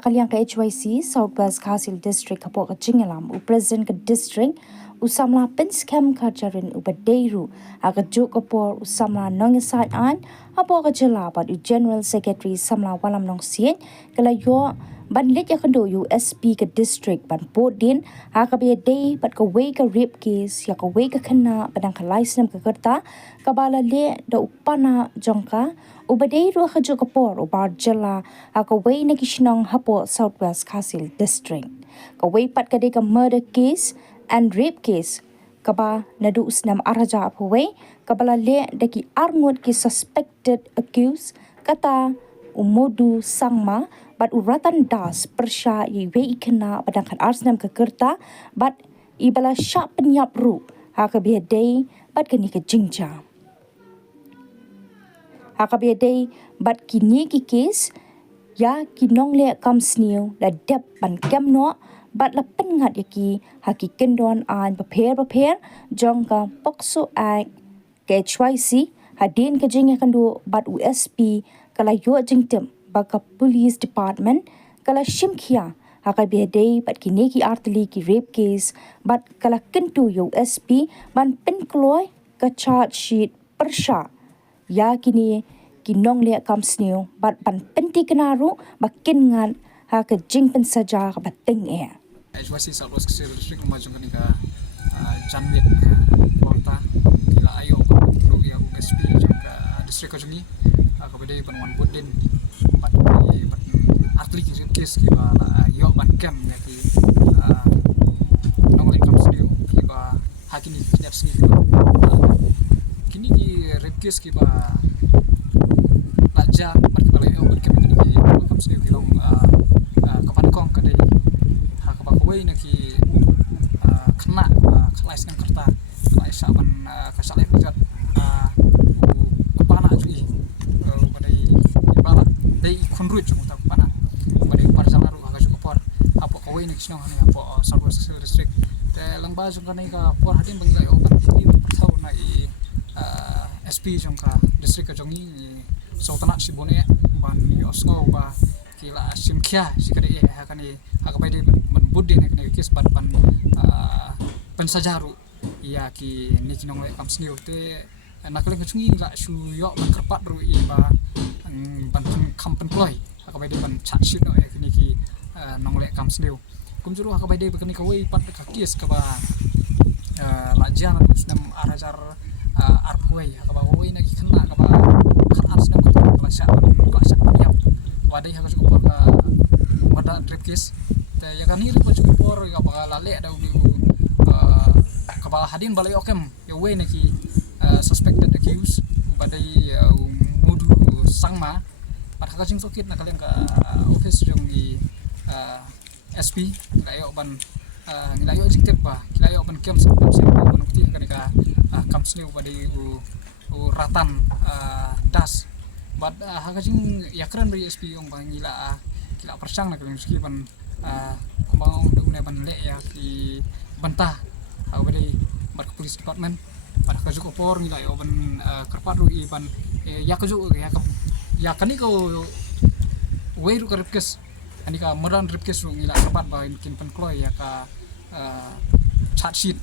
kaliang ka HYC Southwest Kasil District kapo ka Jingalam u President ka District usamla Pynngat kajarin u Badeiru aga juk kapor usamla Nonglehkam an apo ka jelabat u General Secretary samla walam nong sien kala yo ban lit ya kendo USP ka district ban podin ha ka be day bat ka way ka rape case ya ka way ka khana padang ka license ka kerta ka bala le da upana jongka u badai ru ka jo ka por u bar jela ha ka way na kishnong hapo Southwest Kasil district ka way pat ka de ka murder case and rape case ka ba nadu usnam araja apo way ka bala le da ki arngot ki suspected accused kata umodu sangma bat uratan das persya iwe ikena padangkan arsnam ke kerta bat ibala syak penyap ru ha ka biadai bat kini ke jingja ha ka biadai bat kini ki kes ya ki Nonglehkam Sniew la dep ban kemno bat la Pynngat yaki ha ki Kyndon an Bapher Jong ka Pocso ai ke HYC hadin ke jingya kandu bat USP kala yo jingtem baka police department kala shimkhia haka biadai bat kini ki artli ki rape case bat kala kentu USP ban penkloy ka charge sheet persya ya kini ki Nonglehkam Sniew bat ban penti kenaru bakin ngan haka jingpen saja ka bateng e HYC Southwest Kasil District majung kanika janwit kota kila ayo lu ya USP juga district kajungi ka bedai panwan budin bat atli ki case ki ba yo ban kem ya ki Nonglehkam Sniew ki ba hakini fiat sni ki ba kini ki rape case ki ba laja bat ki ba yo ban kem ki Nonglehkam Sniew ki long kapan kong ka dei ha ka ba ko na ki kena kelais kan kerta kelais ban ka salai jat kepala jui badai ibala dai khunrut chung ta pana badai parjalaru aga chung por apo ko wei next nong hani apo Southwest Kasil District te langba chung ka nei ka por hadin banglai o ban ti thau na i SP chung ka district ka jongi sautana sibone ban yosngo ba kila simkhia sikade e hakani hakabai de ban budde nek ne kis bat ban pensajaru ya ki niki Nonglehkam Sniew te nakle ngchungi la shu yo ban kerpat ru i ba ban kampen ploy hakabai de ban chat sheet no e niki Nonglehkam Sniew kumjuru hakabai de bakani ka wei pat ka kis ka ba lajian usnam arajar arpwei hakaba wei na ki khna ka ba khan asnam ka klasa niap wadai haka cukup por ka mada trip case te ya kan hiri pa cukup por ka ba lale ada udi ka ba hadin balai okem ya we na ki suspected accused badai mudu sangma pat haka jing sokit na kalian ka office jong di SP ngayo ban ngayo jikter ba ngayo ban kem sa ban ukti kan ka Kam Sniew badai ratan das bat hakajing yakran beri SP ong bangila kila persang na kalian ski ban kumang dune ban le ya ki bantah ha beri bat police department bat kajuk opor ngila yo ban kerpat ru i ban ya kajuk ya kani ko weiru karipkes ani ka meran ripkes ru ngila kerpat ba kin pen kloy ya ka chat sheet